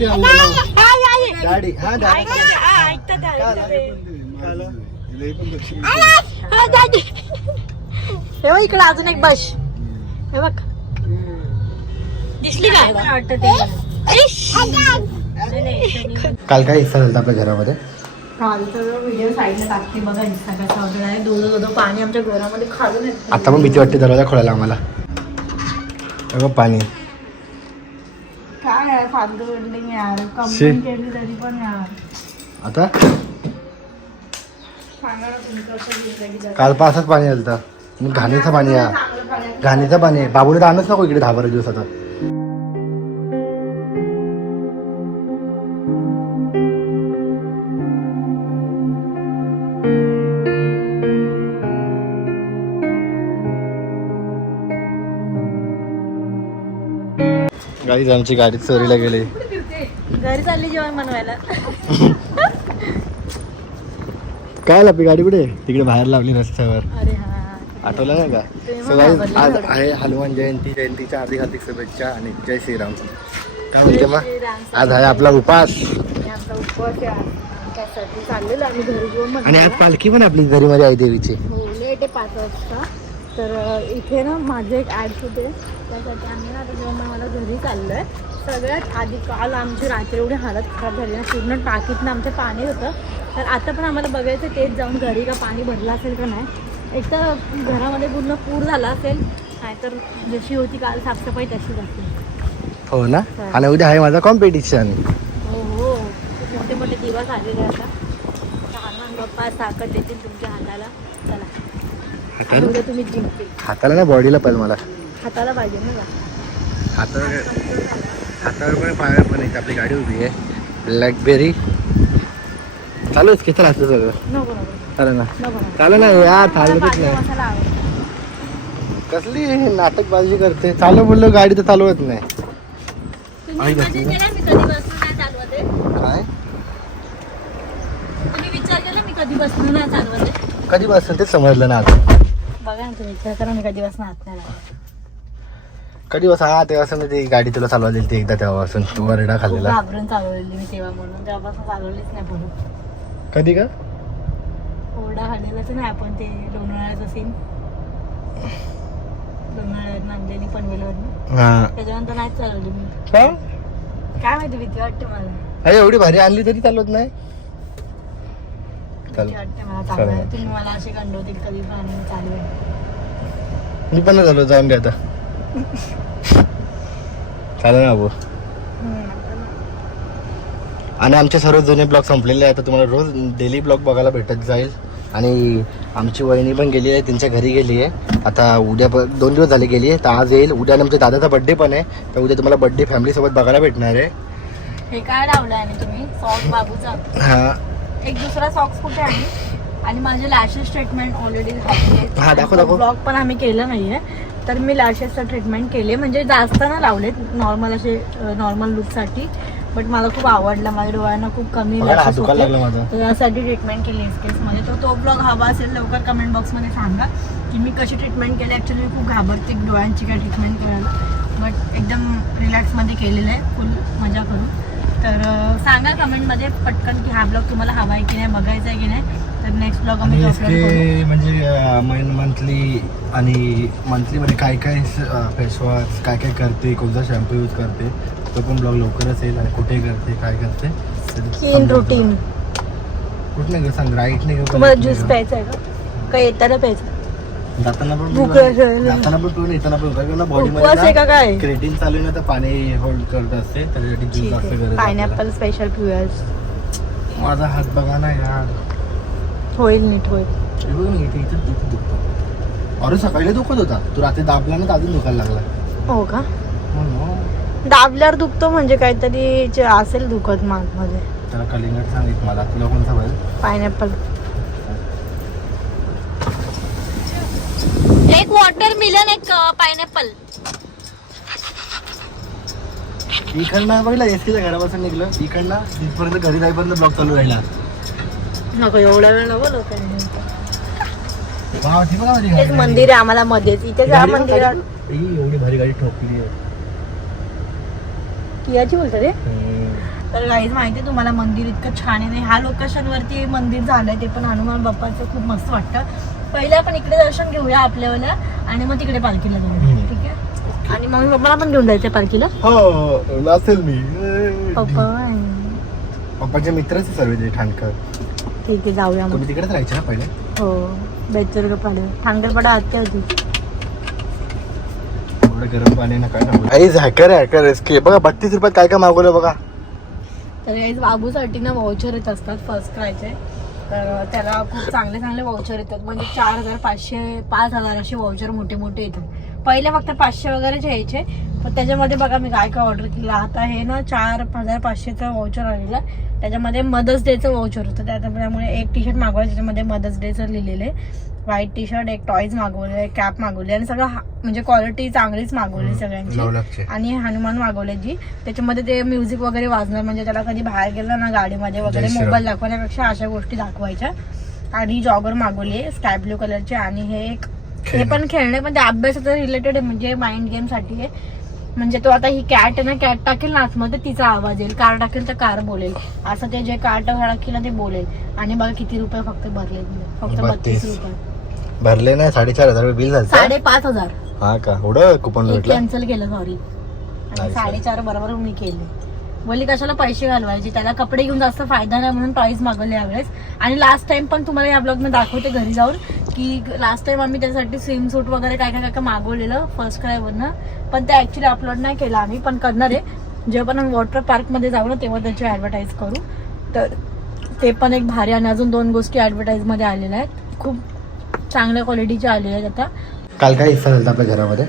गाडी हा गाडी हा, हा. हे बघ इकडे अजून एक बस. हे बघ. दिसली काय काल काय हिस्सा झाला आपल्या घरामध्ये? कालचा व्हिडिओ साईडला टाकते बघा इंस्टा कसा वगैरे आहे. दोन दोन पाणी आमच्या घरामध्ये खालून. आता पण भीती वाटते दरवाजा खोलायला आम्हाला. हे पाणी. फालतू बिल्डिंग यार. शी. कंप्लेंट केली तरी पण यार. आता? सांगा ना तुम्ही कसं जिंदगी जगता. काल पण असंच पाणी आलं होतं घाणीचं पाणी आहे. चांगलं पाणी आहे. घाणीचं पाणी आहे. बाबूला तर आणच नको इकडे दहा बारा दिवस आता. गाडी आमची गाडी चोरीला गेली. घरी चालली जेवण बनवायला. काय लापी गाडी कुठे? तिकडे बाहेर लावली रस्त्यावर. अरे हा. आठवलं नाही का? So guys, आज. आहे हनुमान जयंती जयंतीच्या हार्दिक हार्दिक शुभेच्छा आणि जय श्रीराम. काय म्हणते मग. आज आहे आपला उपास. आणि आमचा उपवास आहे. आज. त्यासाठी चाललेलो आम्ही घरी जेवण आणि आज बनवायला. पालखी पण आपली घरी मध्ये आहे देवीची. हो लेट आहे पाच वाजता. तर इथे ना माझे एक ॲड्स होते. त्यासाठी आम्ही ना आता जेव्हा मला घरी चाललो आहे सगळ्यात आधी काल आमची रात्री एवढी हालत खराब झाली ना पूर्ण टाकीतनं आमचं पाणी होतं. तर आता पण आम्हाला बघायचं तेच जाऊन घरी का पाणी भरलं असेल का नाही. एक तर घरामध्ये पूर्ण पूर झाला असेल नाहीतर जशी होती काल साफसफाई तशीच असेल हो ना? आणि उद्या आहे माझा कॉम्पिटिशन हो हो. मोठे मोठे दिवस आलेले आता. हनुमान बाप्पा ताकद देतील तुमच्या हाताला. चला. तुम्ही जिंकतील हाताला ना बॉडीला पाहिजे मला. हाताला पाहिजे ना. हातावर हातावर पण पायावर पण येते आपली गाडी उभी आहे. ब्लॅकबेरी चालूच की? चला सगळं. नको नको. चालेल ना. नको नको. चालेल ना या नाही मसाला आवडतो. कसली नाटकबाजी करते? चालू बोललो गाडी तर चालवत नाही. तुम्ही आई विचार घातली केला मी कधीपासून नाही चालवते. काय? तुम्ही विचार केला मी कधीपासून नाही चालवते. कधी बसून? तेच समजलं ना आता. बघा ना तुम्ही. विचार करा मी कधीपासून हात नाही. कधी बस हा तेव्हा मी ती गाडी तुला चालवा दिली ती एकदा तेव्हापासून. तू वरडा खूप खाल्लेला. घाबरून चालवलेली मी तेव्हा म्हणून. तेव्हापासून चालवलीच नाही पुढे कधी का ओरडा खाल्लेलाच नाही आपण ते लोणावळ्याचं सीन लोणावळ्यात नांदेली पनवेलवरनं. हा. त्याच्यानंतर नाही चालवली मी. का? काय माहिती भीती वाटते मला. अरे एवढी भारी आणली तरी चालवत नाही? चल भीती वाटते मला चल. चालवायला तुम्ही मला अशी गंडवतील कधी पण आणि मी पण चालवत जाऊन घ्या आता. चालेल ना भाऊ? आणि आमचे सर्व जुने ब्लॉग संपलेले आहेत. तुम्हाला रोज डेली ब्लॉग बघायला भेटत जाईल. आणि आमची वहिनी पण गेली आहे त्यांच्या घरी गेली आहे. आता उद्या प- दोन दिवस झाले गेली आहे. तर आज येईल. उद्या आमच्या दादाचा बड्डे पण आहे. तर उद्या तुम्हाला बड्डे फॅमिलीसोबत बघायला भेटणार आहे. हे काय लावलं आणि तुम्ही? बाबूचा? हा. एक दुसरा सॉक्स कुठे आहे? आणि माझे लॅशेस ट्रीटमेंट ऑलरेडी झाली हा, दाखव, दाखव. ब्लॉग पण आम्ही केलं नाहीये. तर मी लॅशेसचं ट्रीटमेंट केले. म्हणजे जास्त ना लावलेत नॉर्मल असे नॉर्मल लुकसाठी बट मला खूप आवडला. माझ्या डोळ्यांना खूप कमी बघा ना, हात lashes दुखायला होते. लागला माझा. तर यासाठी ट्रीटमेंट केली केसमध्ये तर तो ब्लॉग हवा असेल लवकर कमेंट बॉक्समध्ये सांगा. की मी कशी ट्रीटमेंट केली? ॲक्च्युली मी खूप घाबरते डोळ्यांची काय ट्रीटमेंट करायला. बट एकदम रिलॅक्समध्ये केलेलं आहे. फुल मजा करून. तर सांगा कमेंटमध्ये पटकन की हा ब्लॉग तुम्हाला हवा आहे की नाही बघायचा आहे की नाही. तर नेक्स्ट ब्लॉग आम्ही करू. इसके म्हणजे मंथली आणि मंथलीमध्ये काय काय फेसवॉश काय काय करते कोणता शॅम्पू यूज करते तो पण ब्लॉग लवकरच येईल आणि कुठे करते काय करते स्किन रुटीन कुठं नाही ग सांग राईट नाही ग तुम्हाला ज्यूस प्यायचा आहे का? का येताना प्यायचा? जाताना पण भूक पिऊ- लागली. जाताना पण पिऊन येताना पण कारण बॉडी उपवास आहे का काय? क्रेटिन चालू आहे ना तर पाणी होल्ड करत असते त्याच्यासाठी ज्यूस ठीक जास्त आहे गरज आहे पायनॅपल स्पेशल पिऊया आपल्याला. माझा हात बघा ना यार. होईल नीट होईल. हे बघ ना इथे इथे इथे दुखतो. अरे सकाळी दुखत होता. तू रात्री दाबला ना तर अजून दुखायला लागला. हो का? हो ना. दाबल्यावर दुखतो म्हणजे काहीतरी जे असेल दुखत मागमध्ये. त्याला कलिंगड सांगित मला. तुला कोणता पाहिजे पायनॅपल एक वॉटर मिलन एक पायनॅपल इकडनं बघला एसटीच्या घरापासून निघलं. इकडनं तिथपर्यंत घरी जाईपर्यंत ब्लॉक चालू राहिला. नको एवढा वेळ नको लोकांनी. गाडी. मंदिर आहे आम्हाला मध्येच. इथे जा मंदिरात. गाडी. ई, एवढी भारी गाडी ठोकली आहे. कियाची बोलतो रे? तर गाईज माहिती आहे तुम्हाला मंदिर इतकं छान आहे. ह्या लोकेशनवरती मंदिर झालंय ते पण हनुमान बाप्पाचं खूप मस्त वाटतं. पहिले आपण इकडे दर्शन घेऊया आपल्यावाला आणि मग तिकडे पालखीला जाऊया. हम्म. ठीक आहे? आणि मम्मी पप्पाला पण घेऊन जायचं पालखीला? हो नसेल मी. पप्पा पप्पाचे मित्रच आहे सर्व ते ठाणकर. ठीक आहे जाऊया मग. तुम्ही तिकडेच राहायचे ना पहिले? हो बेचर पाडे ठाणकरपाडा आत्या होती? एवढं गरम पाणी ना काय सांगू आई हॅकर बघा बत्तीस रुपयात काय काय मागवलं बघा. तर बाबूसाठी ना वाउचर येत असतात फर्स्ट क्रायचे तर त्याला खूप चांगले चांगले वाउचर येतात. म्हणजे चार हजार पाचशे पाच हजार असे वाउचर मोठे मोठे येतात. पहिले फक्त पाचशे वगैरेच यायचे. पण त्याच्यामध्ये बघा मी काय काय ऑर्डर केलं. आता हे ना चार हजार पाचशेचं वाउचर आलेलं. त्याच्यामध्ये मदर्स डेचं वाउचर होतं. त्या- त्यामुळे एक टी शर्ट मागवायचं. त्याच्यामध्ये मदर्स डेचं लिहिलेलं आहे. व्हाईट टी शर्ट एक टॉईज मागवले कॅप मागवली आणि सगळं म्हणजे क्वालिटी चांगलीच मागवली सगळ्यांची. आणि हनुमान मागवले जी. त्याच्यामध्ये ते म्युझिक वगैरे वाजणार म्हणजे त्याला कधी बाहेर गेलं ना गाडीमध्ये वगैरे. मोबाईल दाखवण्यापेक्षा अशा गोष्टी दाखवायच्या. आणि जॉगर मागवली स्काय ब्ल्यू कलरचे आणि हे एक हे. पण खेळणे पण ते अभ्यासाचं रिलेटेड आहे म्हणजे माइंड गेमसाठी आहे. म्हणजे तो आता ही कॅट आहे ना कॅट टाकेल ना आतमध्ये तिचा आवाज येईल. कार टाकेल तर कार बोलेल. असं ते जे कार्ट टाकेल ना ते बोलेल. आणि बघा किती रुपये फक्त भरले फक्त. बत्तीस रुपये. भरले नाही साडेचार हजार रुपये बिल झालं साडेपाच हजार. हा का? एवढं कुपन एक भेटलं? कॅन्सल केलं सॉरी आणि. साडेचार बरोबर मी केले. बोलली कशाला पैसे घालवायचे? त्याला कपडे घेऊन जास्त फायदा नाही म्हणून टॉईज मागवले यावेळेस. आणि लास्ट टाइम पण तुम्हाला या ब्लॉगमध्ये दाखवते घरी जाऊन की लास्ट टाइम आम्ही त्यासाठी स्विम सूट वगैरे काय काय काय काय मागवलेलं फर्स्ट क्रायवरनं पण ते ऍक्च्युली अपलोड नाही केलं आम्ही पण करणार आहे. जेव्हा पण आम्ही वॉटर पार्कमध्ये जाऊ ना तेव्हा त्याची ऍडव्हर्टाईज करू. तर ते पण एक भारी आणि अजून दोन गोष्टी ऍडव्हर्टाईजमध्ये आलेल्या आहेत. खूप चांगल्या क्वालिटीच्या आलेल्या आहेत आता. काल काय हिस्सा झाला आपल्या घरामध्ये?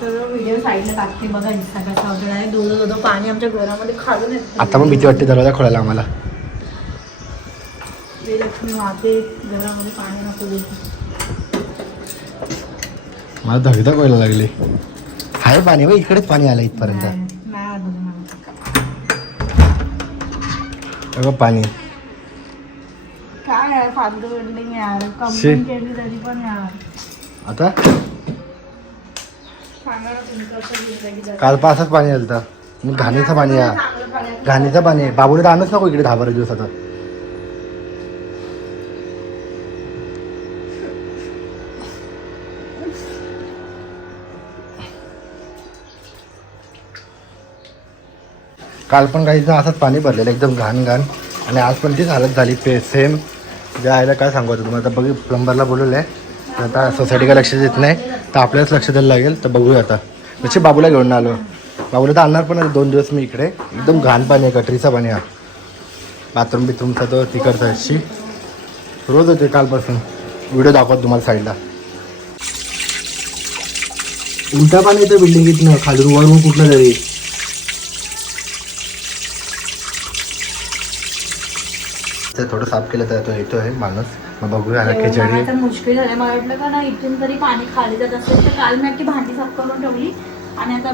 सगळं व्हिडिओ साईडला टाकते बघा इंस्टा कसा वगैरे आहे. दोन दोन पाणी आमच्या घरामध्ये येतं. आता पण भीती वाटते दरवाजा खोलायला आम्हाला. श्रीलक्ष्मी वाहते घरामध्ये पाणी नको देते मला धगधग व्हायला लागली. आहे पाणी बघ इकडेच पाणी आलं इथपर्यंत. आलं पाणी. काय फालतू बिल्डिंग यार. कंप्लेंट केली तरी पण यार. आता? सांगा ना तुमचं असं जिंदगी जगा. काल पासच पाणी आलं मग घाणीचं पाणी चांगलं पाणी आहे. घाणीचं पाणी आहे. बाबूला तर आणच नको इकडे दहा बारा दिवस आता. काल पण काही असंच पाणी भरलेलं एकदम घाण घाण आणि आज पण तीच हालत झाली. पे सेम जे आयला काय सांगू आता तुम्हाला आता बघू प्लंबरला बोलवलं आहे तर आता सोसायटीकडे लक्ष देत नाही. तर आपल्यालाच लक्ष द्यायला लागेल. तर बघूया आता. म्हणजे बाबूला घेऊन आलो. बाबूला तर आणणार पण आहे दोन दिवस मी इकडे. एकदम घाण पाणी आहे गटरीचा पाणी हा बाथरूम बिथरूमचा तो तिकडचा अशी. रोज होते कालपासून. व्हिडिओ दाखवत तुम्हाला साईडला उलटा पाणी येतं बिल्डिंगीतनं खालून वरून कुठलं तरी. ते थोडं साफ केलं तर तो येतोय माणूस. मग बघूया खिचडी. मुश्किल झालं मला वाटलं का ना इथून तरी पाणी खाली जात असेल तर काल मी अख्खी भांडी साफ करून ठेवली. आणि आता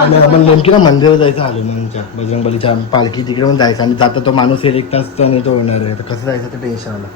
आणि आपण नेमकी ना मंदिरात जायचं हनुमानच्या बजरंगबलीच्या पालखी तिकडे पण जायचं. आणि जाता तो माणूस एक तास आणि तो होणार आहे. तर कसं जायचं ते टेन्शन आलं.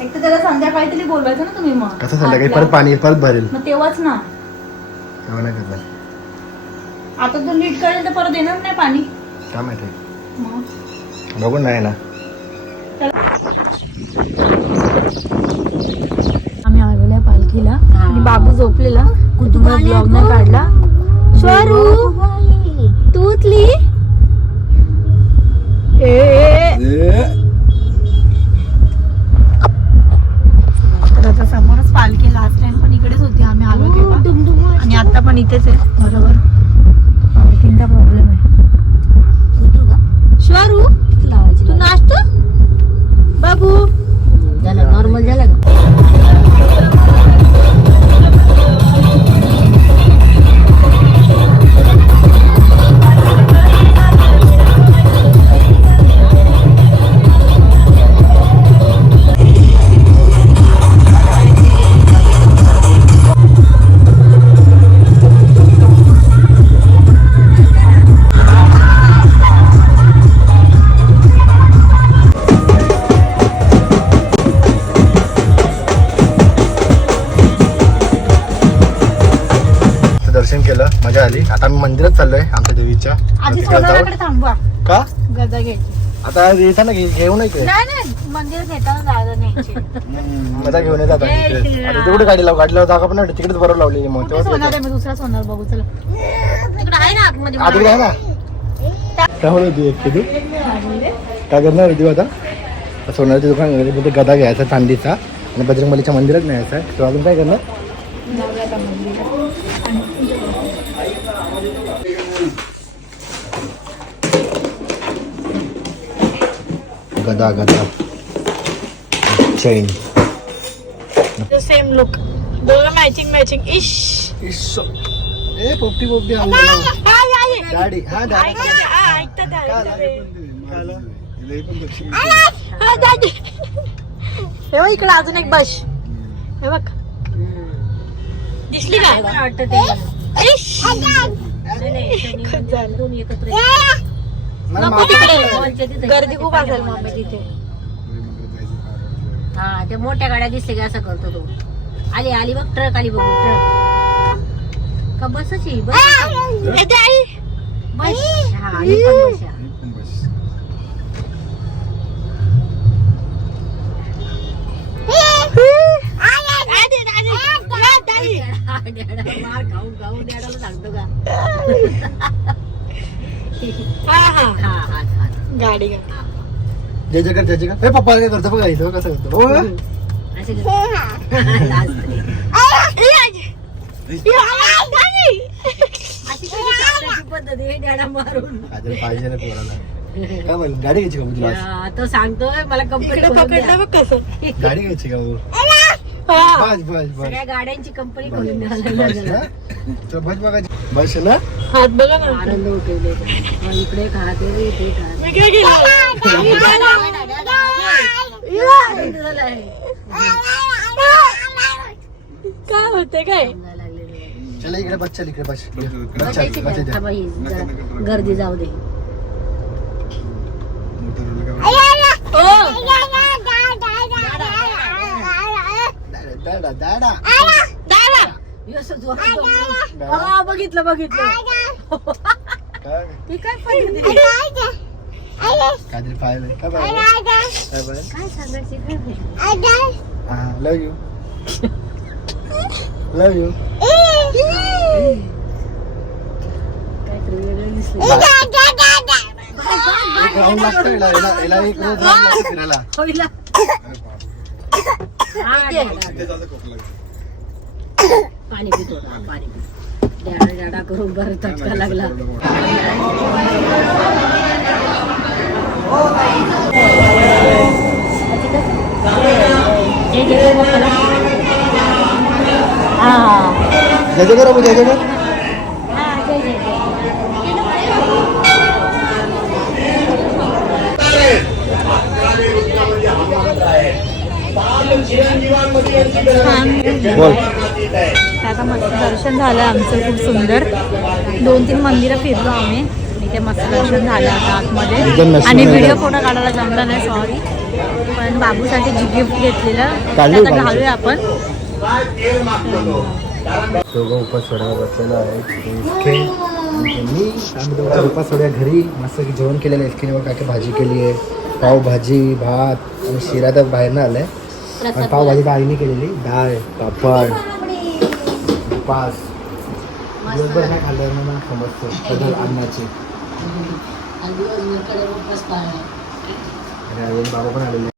एक तर त्याला संध्याकाळी तरी बोलवायचं ना तुम्ही मग. कसं संध्याकाळी. परत पाणी परत भरेल. मग तेव्हाच ना. तेव्हा नाही करणार. आता तू नीट करेल तर परत येणार नाही पाणी. काय माहिती? बघून नाही ना आम्ही आलेलो आहे पालखीला. आणि बाबू झोपलेला. कुटुंबात ब्लॉग नाही काढला. स्वरू तू उठली? ए, ए तर आता समोरच पालखी लास्ट टाइम पण इकडेच होती. आम्ही आलो तेव्हा. आणि आता पण इथेच आहे. बरोबर. पालखींचा प्रॉब्लेम आहे. स्वरू आता आम्ही मंदिरात चाललोय आमच्या देवीच्या. आधी तिकडे जाऊ. सोनाराकडे थांबवा. का? गदा घ्यायची. आता येताना घे- घेऊन नाही नाही न्यायची. मजा घेऊन येतात जय इकडे. श्रीराम. गाडी लावू गाडी लावू जागा पण नाही तिकडेच बरोबर लावलेली मग. कुठे तेव्हाच सोनार येतो. आहे मी दुसरा सोनार बघू चला. आहे ना आतमध्ये इकडे आहे ना? काय म्हणत होती काय करणार होती आता? सोन्याचं दुकान वगैरे तिथे गदा घ्यायचा चांदीचा. आणि बजरंगबलीच्या मंदिरात न्यायचा आहे. तो अजून काय करणार? गदा चैन सेम लुक दोघं मॅचिंग मॅचिंग इश ए पोपटी पोपटी गाडी हा हे बघ इकडे अजून एक बस हे बघ दिसली का इश. नको तिकडे. गर्दी खूप असेल मम्मी तिथे. हा त्या मोठ्या गाड्या दिसले की असं करतो तो. आली आली बघ ट्रक आली बघ ट्रक. का बसच ही बस हा ही पण मार खाऊ खाऊ डॅडाला सांगतो का? हा हा. हा हा हा गाडी जय जयकार जय जयकार ए पप्पा काय करतो बघा इथं कसं करतो. हो? काजल पाहिजे ना पोराला. काय बोल गाडी घ्यायची का आज? हा, तो सांगतोय मला कंपनी इकडे पकडलं बघ कसं. गाडी घ्यायची का मग हा. बस बस बस. सगळ्या गाड्यांची कंपनी खोलून बस द्यायला ना तर बस बघायची. बस ना हात बघा ना. आनंद उठवले. इकडे खाते काय होते काय. चला इकडे बस चल इकडे गर्दी जाऊ दे. दादा दादा यस, जोरात बोल. हा, बघितलं बघितलं काय ती काय पद्धत आहे? काहीतरी पाहिलं काय पाहिलं काय पाहिलं काय सांगायची काय माहिती? हा लव यू लव यू काहीतरी वेगळं दिसलं एक राऊंड लागतो याला याला- याला एक रोज राऊंड लागतो फिरायला होईला. हा, डॅडा. पाणी पितो पाणी पितो डॅडा डॅडा करून बरं चटका लागला जय. हा जय हा, जय. बोल आता मस्त दर्शन झालं आमचं खूप सुंदर. दोन तीन मंदिरं फिरलो आम्ही. इथे मस्त दर्शन झालं आता आतमध्ये. आणि आहे. व्हिडिओ फोटो काढायला जमला नाही सॉरी पण बाबूसाठी जी गिफ्ट घेतलेलं आता. घालूया आपण. दोघं उपास सोडायला बसलेलो आहे. इतके मी आम्ही दोघं उपास सोड्या घरी. मस्त की जेवण केलेलं आहे. इतके काय काय भाजी केली आहे. पावभाजी भात आणि शिरा तर बाहेर ना आलाय पण पावभाजी तर आईने केलेली. डाळ पापड. उपास. दिवसभर नाही खाल्लं ना मला समजतं बदल अन्नाची. आणि दिवसभरकडे उपास पाळला. आणि आई आणि बाबा पण आलेले.